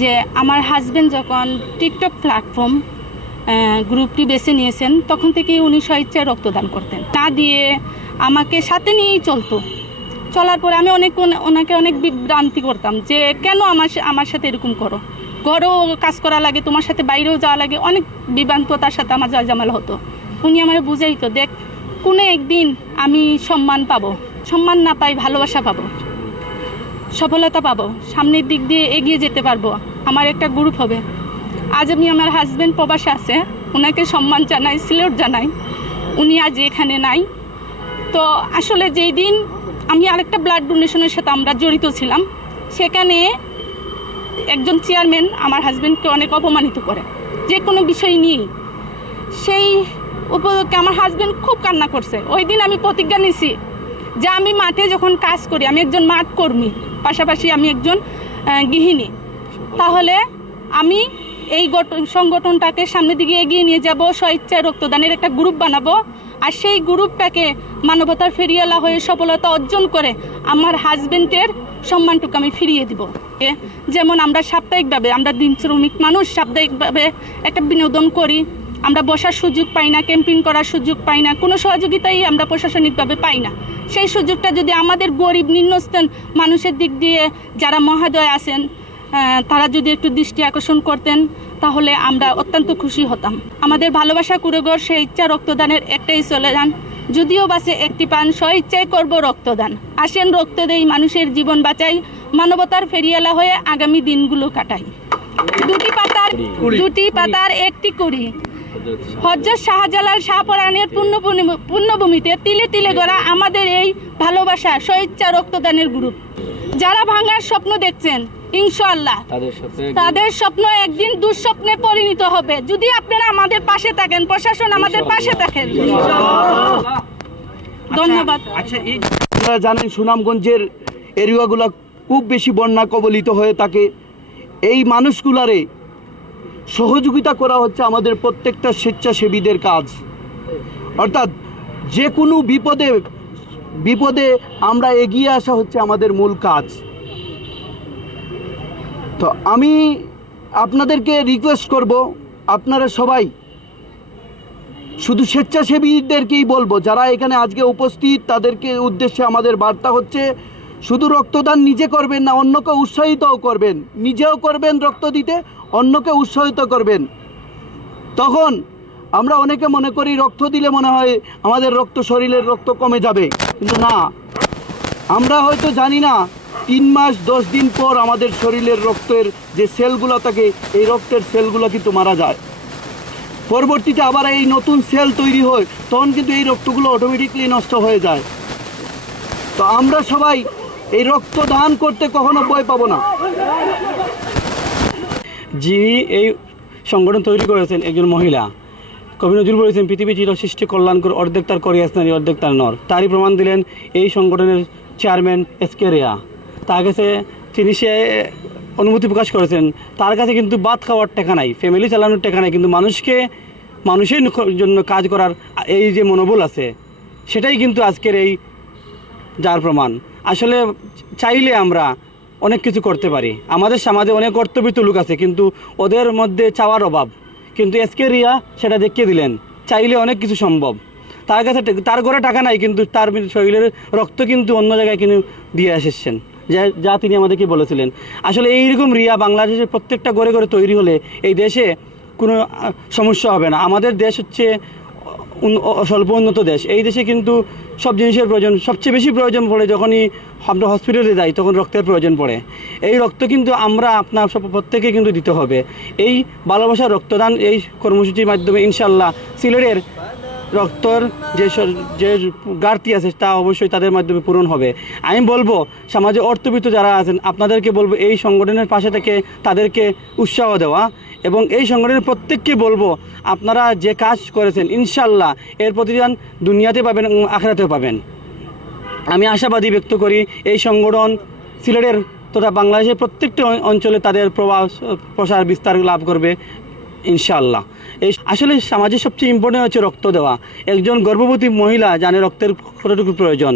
যে আমার হাজব্যান্ড যখন টিকটক প্ল্যাটফর্ম গ্রুপটি বেছে নিয়েছেন, তখন থেকে উনি স্বেচ্ছায় রক্তদান করতেন। তা দিয়ে আমাকে সাথে নিয়েই চলতো। চলার পরে আমি অনেক ওনাকে অনেক বিভ্রান্তি করতাম যে, কেন আমার আমার সাথে এরকম করো? ঘরেও কাজ করা লাগে, তোমার সাথে বাইরেও যাওয়া লাগে। অনেক বিভ্রান্ততার সাথে আমার জয়জামাল হতো। উনি আমার বুঝাইতো, দেখ, কোনো একদিন আমি সম্মান পাবো। সম্মান না পাই ভালোবাসা পাবো। সফলতা পাবো। সামনের দিক দিয়ে এগিয়ে যেতে পারব। আমার একটা গ্রুপ হবে। আজ আমি আমার হাজব্যান্ড প্রবাসে আছে। ওনাকে সম্মান জানাই সিলেট জানাই। উনি আজ এখানে নাই। তো আসলে যেই দিন আমি আরেকটা ব্লাড ডোনেশনের সাথে আমরা জড়িত ছিলাম, সেখানে একজন চেয়ারম্যান আমার হাজব্যান্ডকে অনেক অপমানিত করে। যে কোনো বিষয় নিয়েই। সেই উপলক্ষে আমার হাজব্যান্ড খুব কান্না করছে। ওই দিন আমি প্রতিজ্ঞা নিছি যে আমি মাঠে যখন কাজ করি, আমি একজন মাঠ কর্মী, পাশাপাশি আমি একজন গৃহিণী। তাহলে আমি এই গঠন- সংগঠনটাকে সামনের দিকে এগিয়ে নিয়ে যাব, স্বেচ্ছায় রক্তদানের একটা গ্রুপ বানাবো। আর সেই গ্রুপটাকে মানবতার ফেরিয়ালা হয়ে সফলতা অর্জন করে আমার হাজবেন্ডের সম্মানটুকু আমি ফিরিয়ে দিব। যেমন আমরা সাপ্তাহিকভাবে, আমরা দিন শ্রমিক মানুষ, সাপ্তাহিকভাবে একটা বিনোদন করি। আমরা বসার সুযোগ পাই না ক্যাম্পিং করার সুযোগ পাই না কোনো সহযোগিতাই আমরা প্রশাসনিকভাবে পাই না। সেই সুযোগটা যদি আমাদের গরিব নিম্নস্থান মানুষের দিক দিয়ে যারা মহাদয় আছেন তারা যদি একটু দৃষ্টি আকর্ষণ করতেন তাহলে আমরা অত্যন্ত খুশি হতাম। আমাদের ভালোবাসা কুড়েগর সেই ইচ্ছা রক্তদানের একটাই চলে যান যদিও বাসে একটি পান স্বইচ্ছায় করব রক্তদান। আসেন রক্ত দেই মানুষের জীবন বাঁচাই মানবতার ফেরিয়ালা হয়ে আগামী দিনগুলো কাটাই। দুটি পাতার দুটি পাতার একটি করি হজরত শাহজালাল শাহপরাণের পুণ্যভূমি পুণ্যভূমিতে তিলে তিলে গড়া আমাদের এই ভালোবাসা স্বেচ্ছা রক্তদানের গ্রুপ। যারা ভাঙার স্বপ্ন দেখছেন ইনশাআল্লাহ। তাদের স্বপ্ন একদিন দুঃস্বপ্নে পরিণত হবে। যদি আপনারা আমাদের পাশে থাকেন প্রশাসন আমাদের পাশে থাকেন। ধন্যবাদ। আচ্ছা এই আপনারা জানেন সুনামগঞ্জের এরিয়াগুলো খুব বেশি বন্যা কবলিত হয়ে থাকে। এই মানুষগুলারে সহযোগিতা করা হচ্ছে আমাদের প্রত্যেকটা স্বেচ্ছাসেবীদের কাজ। অর্থাৎ যে কোনো বিপদে বিপদে আমরা এগিয়ে আসা হচ্ছে আমাদের মূল কাজ। তো আমি আপনাদেরকে রিকোয়েস্ট করব, আপনারা সবাই শুধু স্বেচ্ছাসেবীদেরকেই বলব, যারা এখানে আজকে উপস্থিত, তাদেরকে উদ্দেশ্যে আমাদের বার্তা হচ্ছে শুধু রক্তদান নিজে করবেন না, অন্যকে উৎসাহিতও করবেন। নিজেও করবেন রক্ত দিতে, অন্যকে উৎসাহিত করবেন। তখন আমরা অনেকে মনে করি রক্ত দিলে মনে হয় আমাদের রক্ত শরীরের রক্ত কমে যাবে। কিন্তু না, আমরা হয়তো জানি না, তিন মাস, দশ দিন পর আমাদের শরীরের রক্তের যে সেলগুলো থাকে, এই রক্তের সেলগুলো কিন্তু মারা যায়। পরবর্তীতে আবার এই নতুন সেল তৈরি হয়, তখন কিন্তু এই রক্তগুলো অটোমেটিকলি নষ্ট হয়ে যায়। তো আমরা সবাই এই রক্ত দান করতে কখনো ভয় পাবো না। যিনি এই সংগঠন তৈরি করেছেন একজন মহিলা। কবি নজরুল বলেছেন, পৃথিবী চির সৃষ্টি কল্যাণকর, অর্ধেক তার করিয়াস নারী, অর্ধেক তার নর। তারই প্রমাণ দিলেন এই সংগঠনের চেয়ারম্যান এস কে রেয়া। তার কাছে তিনি সে অনুমতি প্রকাশ করেছেন, তার কাছে কিন্তু ভাত খাওয়ার টাকা নাই ফ্যামিলি চালানোর টাকা নাই, কিন্তু মানুষকে, মানুষের জন্য কাজ করার, এই যে মনোবল আছে, সেটাই কিন্তু আজকের এই যার প্রমাণ। আসলে চাইলে আমরা অনেক কিছু করতে পারি। আমাদের সমাজে অনেক কর্তব্যিত লোক আছে, কিন্তু ওদের মধ্যে চাওয়ার অভাব। কিন্তু এসকে রিয়া সেটা দেখিয়ে দিলেন, চাইলে অনেক কিছু সম্ভব। তার কাছে তার ঘরে টাকা নাই, কিন্তু তার শরীরের রক্ত কিন্তু অন্য জায়গায় কিন্তু দিয়ে এসেছেন। যা যা তিনি আমাদেরকে বলেছিলেন। আসলে এইরকম রিয়া বাংলাদেশের প্রত্যেকটা ঘরে ঘরে তৈরি হলে এই দেশে কোনো সমস্যা হবে না। আমাদের দেশ হচ্ছে স্বল্প উন্নত দেশ। এই দেশে কিন্তু সব জিনিসের প্রয়োজন, সবচেয়ে বেশি প্রয়োজন পড়ে যখনই আমরা হসপিটালে যাই, তখন রক্তের প্রয়োজন পড়ে। এই রক্ত কিন্তু আমরা আপনার সব প্রত্যেকে কিন্তু দিতে হবে। এই ভালোবাসার রক্তদান, এই কর্মসূচির মাধ্যমে ইনশাল্লাহ সিলেটের রক্তর যে যে ঘাটতি আছে, তা অবশ্যই তাদের মাধ্যমে পূরণ হবে। আমি বলব, সমাজে অর্থবিত্ত যারা আছেন, আপনাদেরকে বলব, এই সংগঠনের পাশে থেকে তাদেরকে উৎসাহ দেওয়া। এবং এই সংগঠনের প্রত্যেককে বলব, আপনারা যে কাজ করেছেন ইনশাল্লাহ এর প্রতিদান দুনিয়াতে পাবেন এবং আখেরাতেও পাবেন। আমি আশাবাদী ব্যক্ত করি, এই সংগঠন সিলেটের তথা বাংলাদেশের প্রত্যেকটা অঞ্চলে তাদের প্রভাব প্রসার বিস্তার লাভ করবে ইনশাল্লাহ এই আসলে সমাজে সবচেয়ে ইম্পর্টেন্ট হচ্ছে রক্ত দেওয়া। একজন গর্ভবতী মহিলা জানে রক্তের কতটুকু প্রয়োজন।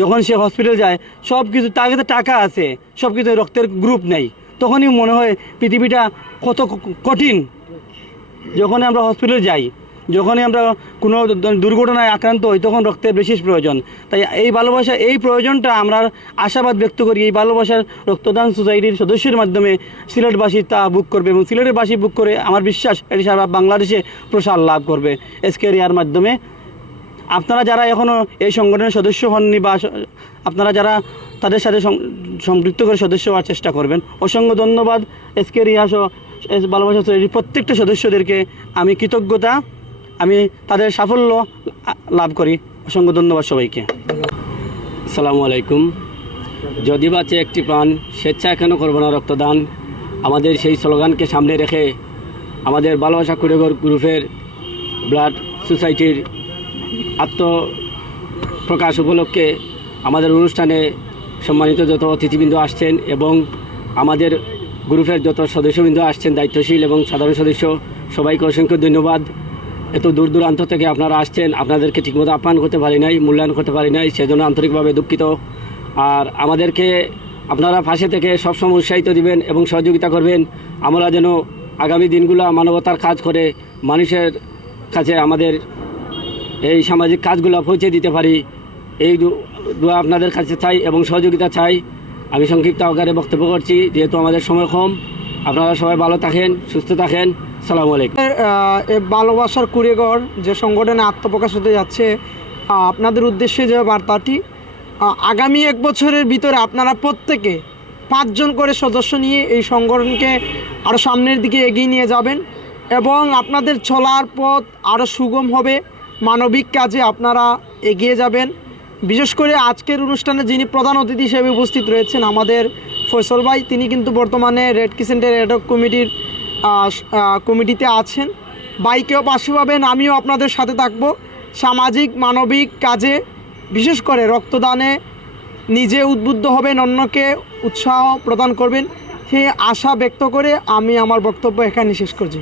যখন সে হসপিটাল যায় সব কিছু তার কাছে টাকা আছে সব কিছু রক্তের গ্রুপ নেই। তখনই মনে হয় পৃথিবীটা কত কঠিন। যখনই আমরা হসপিটালে যাই, যখনই আমরা কোনো দুর্ঘটনায় আক্রান্ত হই, তখন রক্তের বিশেষ প্রয়োজন। তাই এই ভালোবাসা, এই প্রয়োজনটা আমরা আশাবাদ ব্যক্ত করি। এই ভালোবাসার রক্তদান সোসাইটির সদস্যের মাধ্যমে সিলেটবাসী তা বুক করবে এবং সিলেটের বাসী বুক করে, আমার বিশ্বাস, এটি সারা বাংলাদেশে প্রসার লাভ করবে। এসকেরিয়ার মাধ্যমে আপনারা যারা এখনও এই সংগঠনের সদস্য হননি বা আপনারা যারা তাদের সাথে সম্পৃক্ত করে সদস্য হওয়ার চেষ্টা করবেন। অসংখ্য ধন্যবাদ এসকে রিয়াস ও এস ভালোবাসা সোসাইটির প্রত্যেকটা সদস্যদেরকে। আমি কৃতজ্ঞতা, আমি তাদের সাফল্য লাভ করি। অসংখ্য ধন্যবাদ সবাইকে। সালামু আলাইকুম। যদি বাঁচে একটি প্রাণ, স্বেচ্ছায় কেন করব না রক্তদান? আমাদের সেই স্লোগানকে সামনে রেখে আমাদের ভালোবাসা কুড়েঘর গ্রুপের ব্লাড সোসাইটির আত্মপ্রকাশ উপলক্ষে আমাদের অনুষ্ঠানে সম্মানিত যত অতিথিবৃন্দ আসছেন এবং আমাদের গ্রুপের যত সদস্যবৃন্দ আসছেন, দায়িত্বশীল এবং সাধারণ সদস্য, সবাইকে অসংখ্য ধন্যবাদ। এত দূর দূরান্ত থেকে আপনারা আসছেন, আপনাদেরকে ঠিকমতো আপ্যায়ন করতে পারি নাই, মূল্যায়ন করতে পারি নাই, সেজন্য আন্তরিকভাবে দুঃখিত। আর আমাদেরকে আপনারা পাশে থেকে সবসময় উৎসাহিত দিবেন এবং সহযোগিতা করবেন। আমরা যেন আগামী দিনগুলো মানবতার কাজ করে, মানুষের কাছে আমাদের এই সামাজিক কাজগুলো পৌঁছে দিতে পারি। এই দু- আপনাদের কাছে চাই এবং সহযোগিতা চাই। আমি সংক্ষিপ্ত আকারে বক্তব্য করছি, যেহেতু আমাদের সময় কম। আপনারা সবাই ভালো থাকেন, সুস্থ থাকেন। সালামু আলাইকুম। ভালোবাসার কুড়েঘর যে সংগঠনে আত্মপ্রকাশ হতে যাচ্ছে আপনাদের উদ্দেশ্যে যে বার্তাটি আগামী এক বছরের ভিতরে আপনারা প্রত্যেকে পাঁচজন করে সদস্য নিয়ে এই সংগঠনকে আরও সামনের দিকে এগিয়ে নিয়ে যাবেন এবং আপনাদের চলার পথ আরও সুগম হবে। মানবিক কাজে আপনারা এগিয়ে যাবেন। বিশেষ করে আজকের অনুষ্ঠানে যিনি প্রধান অতিথি হিসেবে উপস্থিত রয়েছেন আমাদের ফয়সল ভাই, তিনি কিন্তু বর্তমানে রেড কিসেন্টের এডক কমিটির কমিটিতে আছেন। বাইকেও পাশে পাবেন, আমিও আপনাদের সাথে থাকব। সামাজিক, মানবিক কাজে, বিশেষ করে রক্তদানে নিজে উদ্বুদ্ধ হবেন, অন্যকে উৎসাহ প্রদান করবেন সেই আশা ব্যক্ত করে আমি আমার বক্তব্য এখানে শেষ করছি।